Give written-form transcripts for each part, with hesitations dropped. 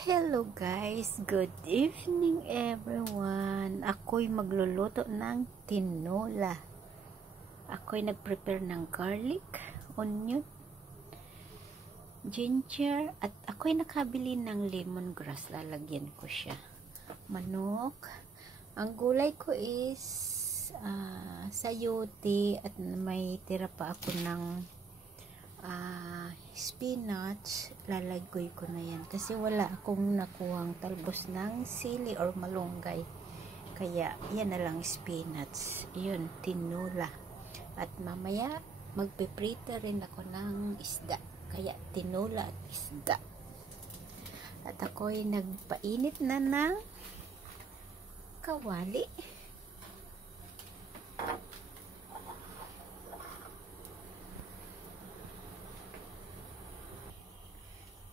Hello guys, good evening everyone. Ako'y magluluto ng tinola. Ako'y nagprepare ng garlic, onion, ginger, at ako'y nakabili ng lemongrass. Lalagyan ko siya. Manok. Ang gulay ko is sayote at may tira pa ako ng spinach. Lalagay ko na yan kasi wala akong nakuhang talbos ng sili or malunggay, kaya yan na lang spinach. Yun, tinola. At mamaya magpiprito rin ako ng isda, kaya tinola at isda. At ako'y nagpainit na ng kawali.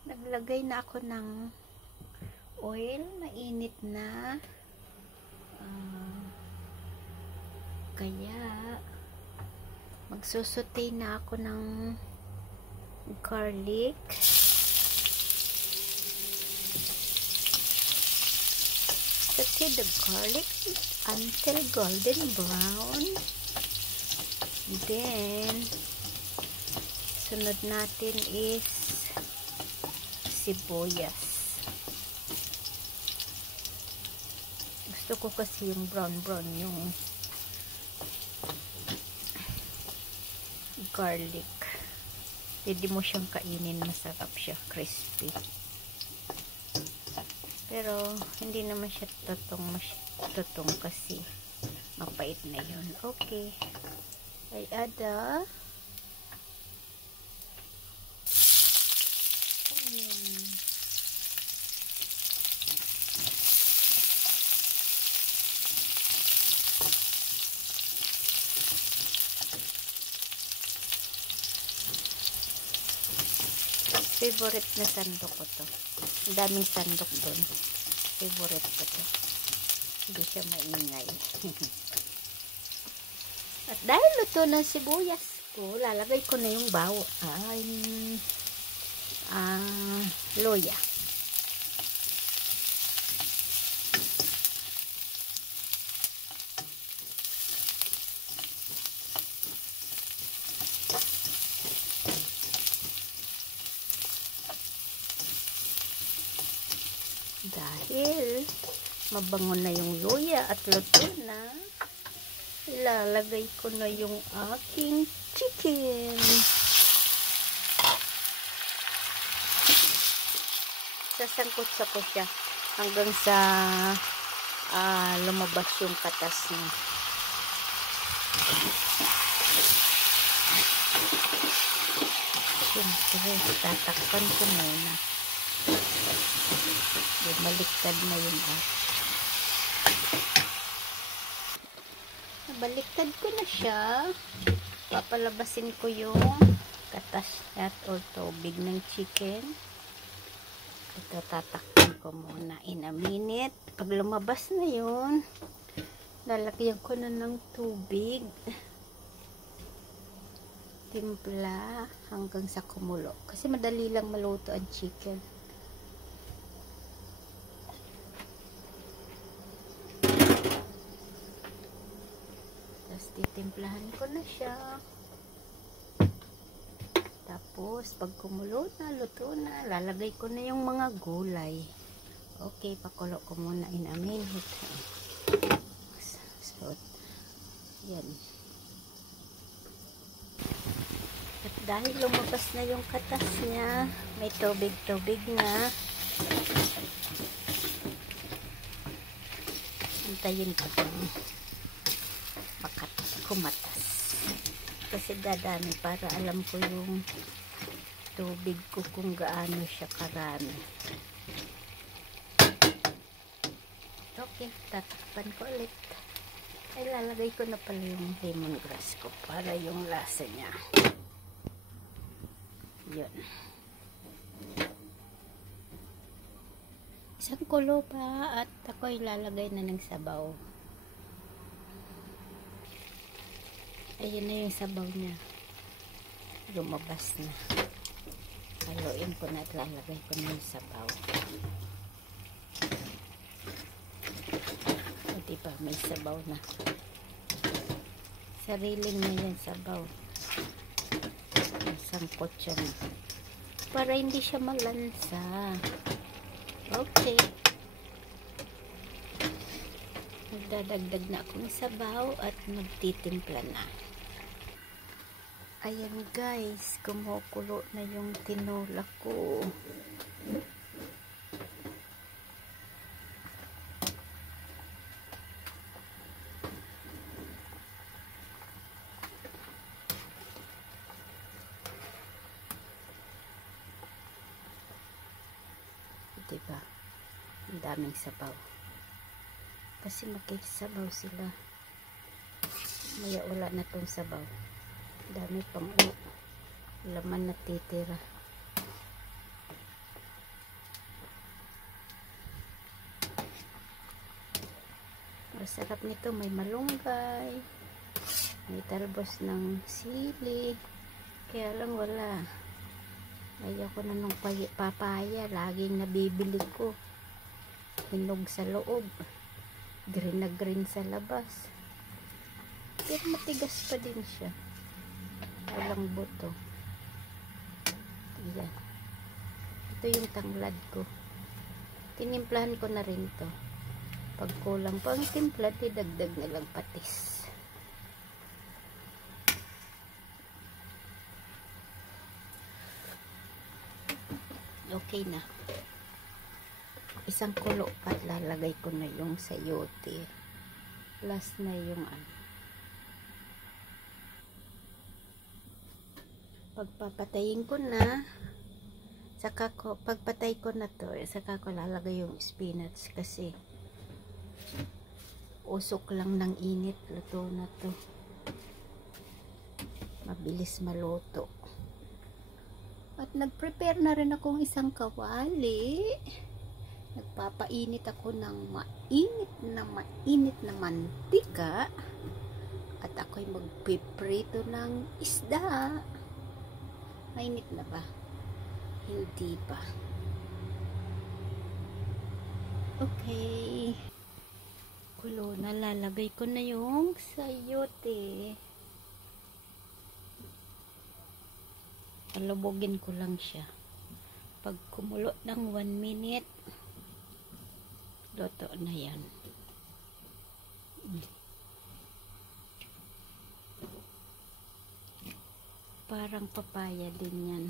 Naglagay na ako ng oil, mainit na. Kaya magsusote na ako ng garlic. Saute the garlic until golden brown. Then sunod natin is sibuyas. Gusto ko kasi yung brown yung garlic. Pwede mo siyang kainin, masarap siya, crispy. Pero hindi naman siya tutong kasi mapait na yun. Okay, I add favorite na sandok ko to. Ang daming sandok doon. Favorite ko to. Hindi siya maingay. At dahil luto ng sibuyas ko, lalagay ko na yung loya. Dahil mabango na yung luya at luto na, ilalagay ko na yung aking chicken. Sasangkot ko siya hanggang sa lumabas yung katas niya. Siyempre, tatakpan ko muna. Baliktad na yun. Baliktad ko na siya. Papalabasin ko yung katas at or tubig ng chicken. Ito, tatakpan ko muna in a minute. Pag lumabas na yun, lalagyan ko na ng tubig. Timpla hanggang sa kumulo. Kasi madali lang maluto ang chicken. Titimplahan ko na siya. Tapos pag kumulo na, luto na, lalagay ko na yung mga gulay. Okay, pakulo ko muna in a minute. So, yan. At dahil lumabas na yung katas niya, may tubig-tubig na, antayin ko din kumatas kasi dadami para alam ko yung tubig ko kung gaano siya karami. Okay, tatakpan ko ulit. Ay, lalagay ko na pala yung lemongrass ko para yung lasa niya. Yun, isang kulo pa at ako ilalagay na ng sabaw. Ayan na yung sabaw niya. Lumabas na. Haluin ko na at lalagay ko na yung sabaw. Diba? May sabaw na. Sariling na yan sabaw. Sangkot siya na. Para hindi siya malansa. Okay. Magdadagdag na akong sabaw at magtitimpla na. Ayan guys, kumukulo na yung tinola ko. Diba? Ang daming sabaw. Kasi makisabaw sila. Maya wala na tong sabaw. Dami pang laman na titira. Masarap nito. May malunggay. May talbos ng sili. Kaya lang wala. Ayaw ko na nung papaya. Laging nabibili ko. Hinog sa loob. Green na green sa labas. Pero matigas pa din siya. Walang buto. Ayan. Ito yung tanglad ko. Tinimplahan ko na rin to. Pag kulang pa ang timpla, didagdag na lang patis. Okay na. Isang kulo pa at lalagay ko na yung sayote. Last na yung pagpapatayin ko na, pagpatay ko na to, saka ko lalagay yung spinach kasi usok lang ng init, luto na to. Mabilis maluto. At nag-prepare na rin akong isang kawali. Nagpapainit ako ng mainit na mantika. At ako'y magpiprito ng isda. Mainit na ba? Hindi pa. Okay. Kulo na, lalagay ko na yung sayote. Palubogin ko lang siya. Pag kumulo ng 1 minute, luto na yan. Parang papaya din yan.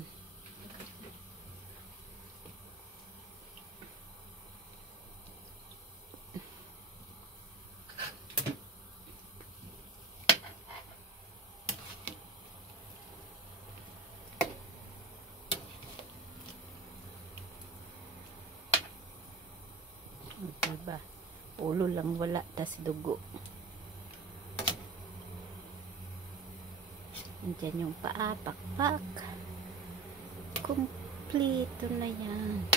Diba? Ulo lang wala, tas dugo. Andyan yung paa, pakpak. Kompleto na yan.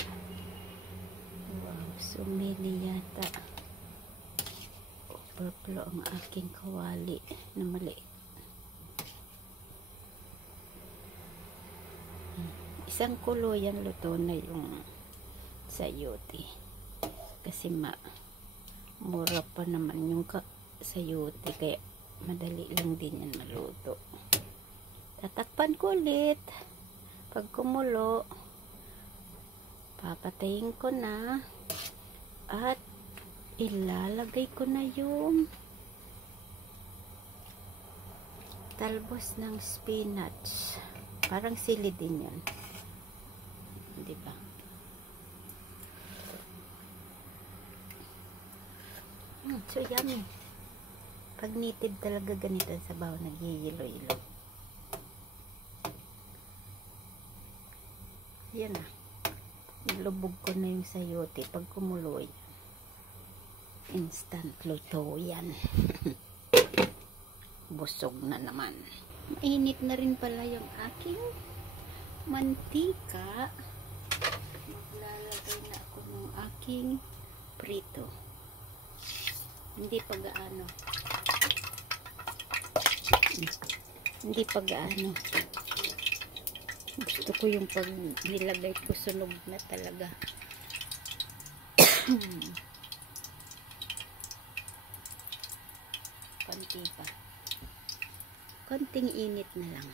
Wow, sumili yata. Overflow ang aking kawali na maliit. Isang kulo yan, luto na yung sayote. Kasi mura pa naman yung sayote, kaya madali lang din yan maluto. Tatakpan ko ulit. Pag kumulo, papatayin ko na at ilalagay ko na yung talbos ng spinach. Parang sili din yan. Diba? So yummy. Pag native talaga ganito ang sabaw, nag-yilo-ilo. Yan na. Nilubog ko na yung sayote. Pag kumulo yan, instant luto yan. Busog na naman. Mainit na rin pala yung aking mantika. Lalagay na ako ng aking prito. Hindi pa gaano. Hindi pa gaano. Gusto ko yung pag nilagay ko sunog na talaga. konti pa. Konting init na lang.